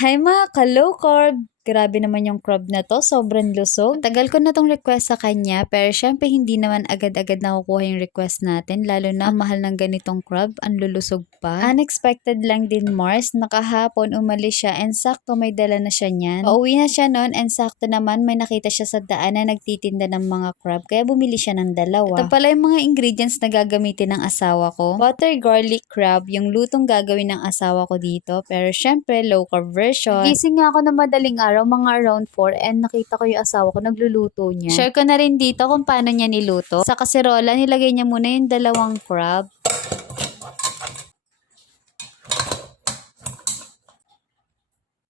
Hi mga ka-low carb! Grabe naman yung crab na to, sobrang lusog. Tagal ko na tong request sa kanya, pero syempre hindi naman agad-agad nakukuha yung request natin, lalo na ang mahal ng ganitong crab, ang lulusog pa. Unexpected lang din Mars, nakahapon umalis siya and sakto may dala na siya niyan. Pauwi na siya noon and sakto naman may nakita siya sa daan na nagtitinda ng mga crab, kaya bumili siya ng dalawa. Ito pala yung mga ingredients na gagamitin ng asawa ko. Butter garlic crab, yung lutong gagawin ng asawa ko dito, pero syempre low carb version. Gising nga ako na madaling araw, mga around 4 and nakita ko yung asawa ko nagluluto niya. Share ko na rin dito kung paano niya niluto. Sa kaserola, nilagay niya muna yung dalawang crab.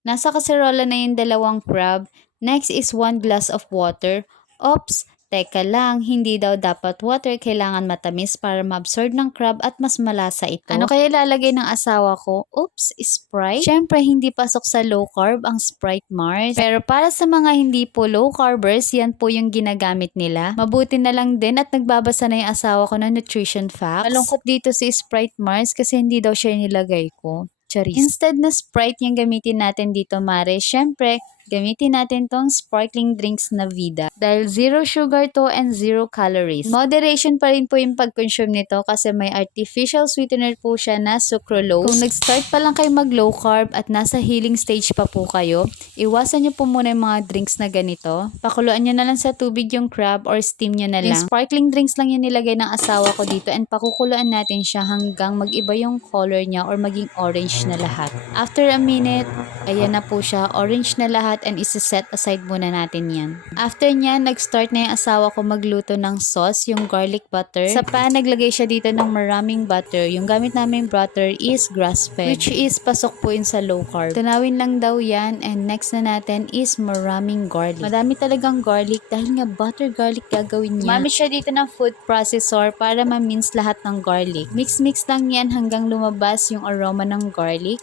Nasa kaserola na yung dalawang crab. Next is 1 glass of water. Oops! Teka lang, hindi daw dapat water, kailangan matamis para ma-absorb ng crab at mas malasa ito. Ano kaya lalagay ng asawa ko? Oops, Sprite? Syempre, hindi pasok sa low carb ang Sprite Mars. Pero para sa mga hindi po low carbers, yan po yung ginagamit nila. Mabuti na lang din at nagbabasa na yung asawa ko ng nutrition facts. Malungkot dito si Sprite Mars kasi hindi daw siya nilagay ko. Charis. Instead na Sprite yung gamitin natin dito, Mare, syempre, gamitin natin tong sparkling drinks na Vida. Dahil 0 sugar to and 0 calories. Moderation pa rin po yung pag-consume nito kasi may artificial sweetener po siya na sucralose. Kung nag-start pa lang kayo mag-low carb at nasa healing stage pa po kayo, iwasan nyo po muna yung mga drinks na ganito. Pakuluan nyo na lang sa tubig yung crab or steam nyo na lang. Yung sparkling drinks lang yung nilagay ng asawa ko dito and pakukuluan natin siya hanggang mag-iba yung color niya or maging orange na lahat. After a minute, ayan na po siya, orange na lahat and isa-set aside muna natin yan. After niya, nag-start na yung asawa ko magluto ng sauce, yung garlic butter. Sa pan, naglagay siya dito ng maraming butter. Yung gamit namin butter is grass-fed, which is pasok po yun sa low carb. Tunawin lang daw yan and next na natin is maraming garlic. Madami talagang garlic dahil nga butter garlic gagawin niya. Gumamit siya dito ng food processor para ma-mince lahat ng garlic. Mix-mix lang yan hanggang lumabas yung aroma ng garlic.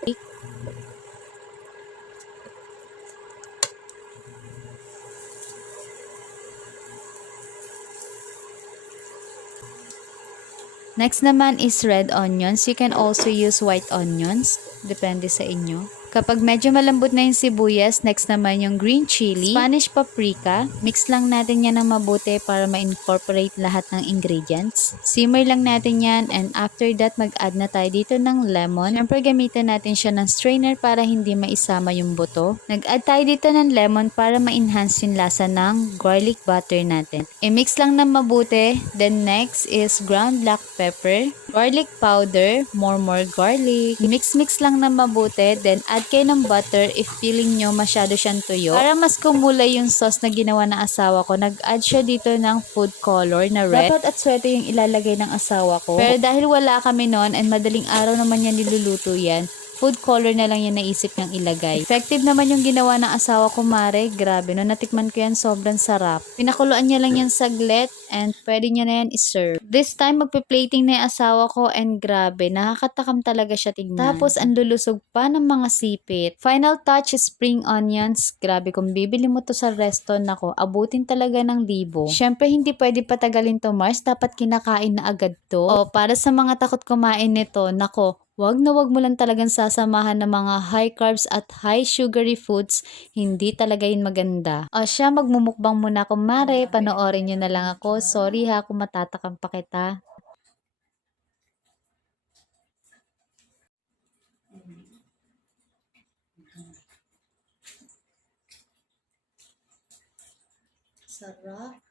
Next naman is red onions. You can also use white onions. Depende sa inyo. Kapag medyo malambot na yung sibuyas, next naman yung green chili, Spanish paprika. Mix lang natin yan ng mabuti para ma-incorporate lahat ng ingredients. Simmer lang natin yan and after that mag-add na tayo dito ng lemon. Siyempre gamitin natin siya ng strainer para hindi maisama yung buto. Nag-add tayo dito ng lemon para ma-enhance yung lasa ng garlic butter natin. I-mix lang ng mabuti. Then next is ground black pepper, garlic powder, more garlic. Mix-mix lang ng mabuti. Then add kayo ng butter if feeling nyo masyado siyang tuyo. Para mas kumulay yung sauce na ginawa ng asawa ko, nag-add siya dito ng food color na red. Dapat atswete yung ilalagay ng asawa ko. Pero dahil wala kami noon and madaling araw naman yan niluluto yan, food color na lang yung naisip niyang ilagay. Effective naman yung ginawa ng asawa ko, Mare. Grabe, no, natikman ko yan, sobrang sarap. Pinakuluan niya lang yan saglit and pwede niya na yan iserve. This time, magpe-plating na yung asawa ko and grabe, nakakatakam talaga siya tignan. Tapos, ang lulusog pa ng mga sipit. Final touch is spring onions. Grabe, kung bibili mo to sa resto, nako, abutin talaga ng libo. Syempre, hindi pwede patagalin to, Mars. Dapat kinakain na agad to. O, para sa mga takot kumain nito, nako, wag na wag mo lang talagang sasamahan ng mga high carbs at high sugary foods. Hindi talaga yun maganda. O siya, magmumukbang muna ako, Mare. Panoorin nyo na lang ako. Sorry ha kung matatakam pa kita. Sarap.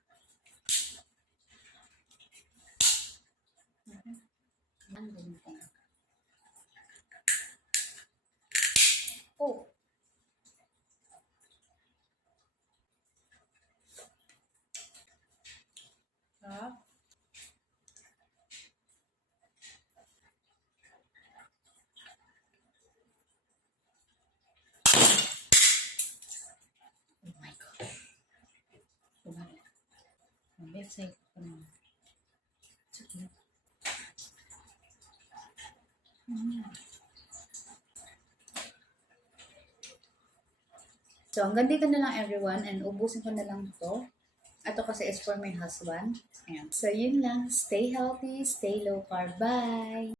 Oh. Sarap. Oh my God. Mabit sa ito naman. So, hanggang dito na lang everyone and ubusin ko na lang to. Ito kasi is for my husband. Ayan. So, yun lang. Stay healthy, stay low carb. Bye!